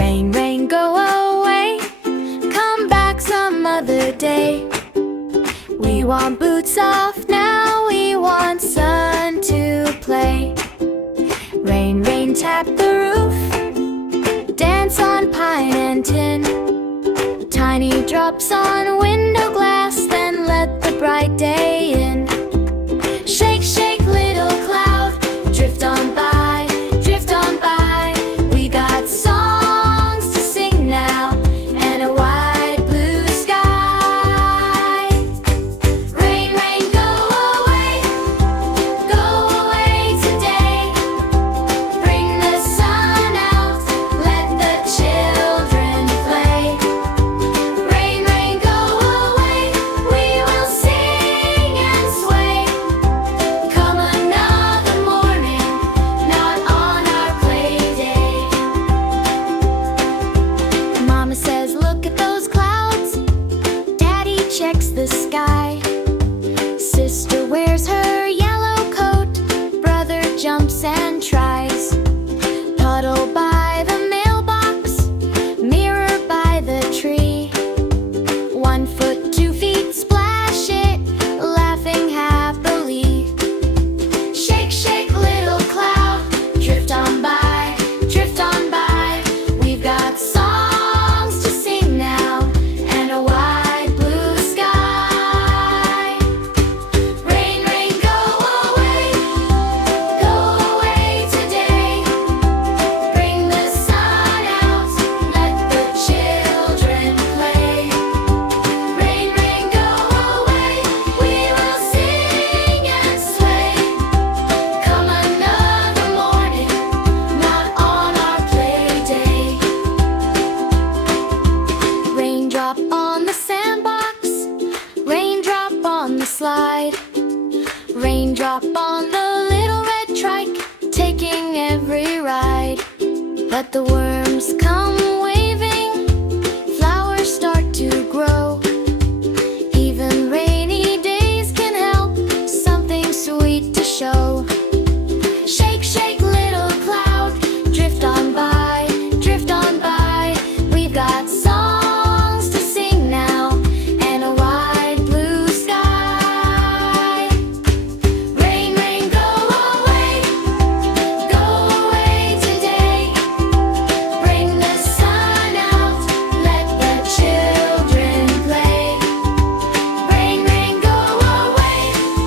Rain, rain, go away, come back some other day. We want boots off now, we want sun to play. Rain, rain, tap the roof, dance on pine and tin. Tiny drops on window glass, then let the bright day in. Shake, shake, little cloud, drift on by, drift on by. We got songs to sing now, and a wide blue sky. Rain, rain, go away today. Bring the sun out, let the children play. Rain, rain, go away, we will sing and sway. Come another morning, not on our play day. Mama says, look at those clouds. Daddy checks the sky. Sister wears her yellow coat. Brother jumps and tries. Puddle by the mailbox, mirror by the tree. 1 foot, 2 feet, splash it, laughing happily. Shake, shake, little cloud, drift on by, drift on by. We've got songs to sing now, and a wide blue sky. Rain, rain, go away today. Bring the sun out, let the children play. Rain, rain, go away, we will sing and sway. Come another morning, not on our play day. Raindrop on the sandbox, raindrop on the slide. Raindrop on the little red trike, taking every ride. Let the worms come waving, flowers start to grow. Even rainy days can help, something sweet to show. Shake, shake, little cloud, drift on by, drift on by. We've got songs to sing now, and a wide blue sky. Rain, rain, go away today. Bring the sun out, let the children play. Rain, rain, go away,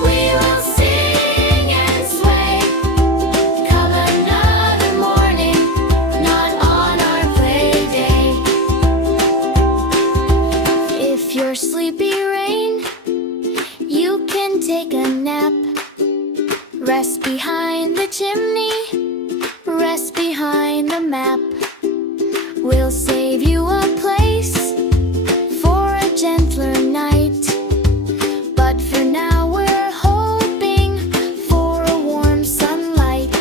we will sing and sway. Come another morning, not on our play day. If you're sleepy, rain, you can take a nap. Rest behind the chimney, rest behind the map. We'll save you a place for a gentler night. But for now we're hoping for a warm sunlight.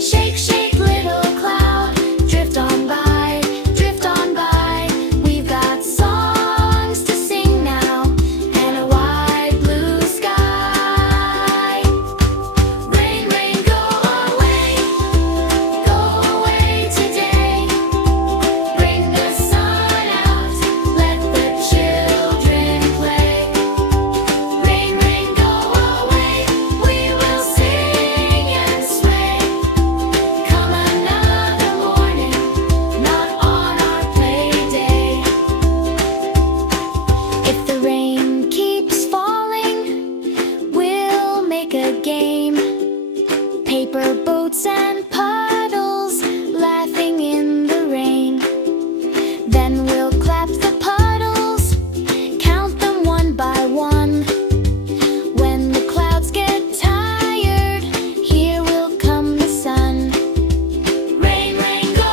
Shake, shake, little cloud, drift on by, drift on by. We've got songs to sing now, and a wide blue sky. Rain, rain, go away today. Bring the sun out, let the children play. Rain, rain, go away, we will sing and sway. Come another morning, not on our play day. If the rain keeps falling, we'll make a game. Paper boats and puddles, laughing in the rain. Then we'll clap the puddles, count them one by one. When the clouds get tired, here will come the sun. Rain, rain, go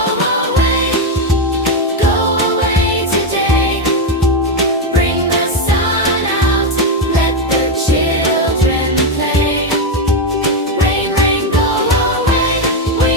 away today. Bring the sun out, let the children play. Rain, rain, go away, we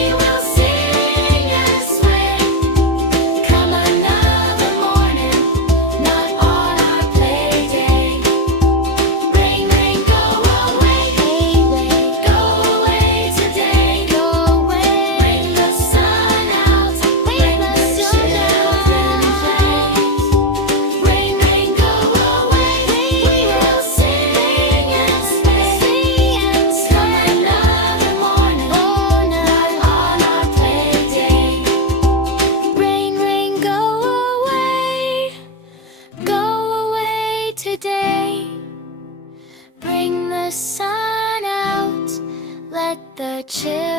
the children.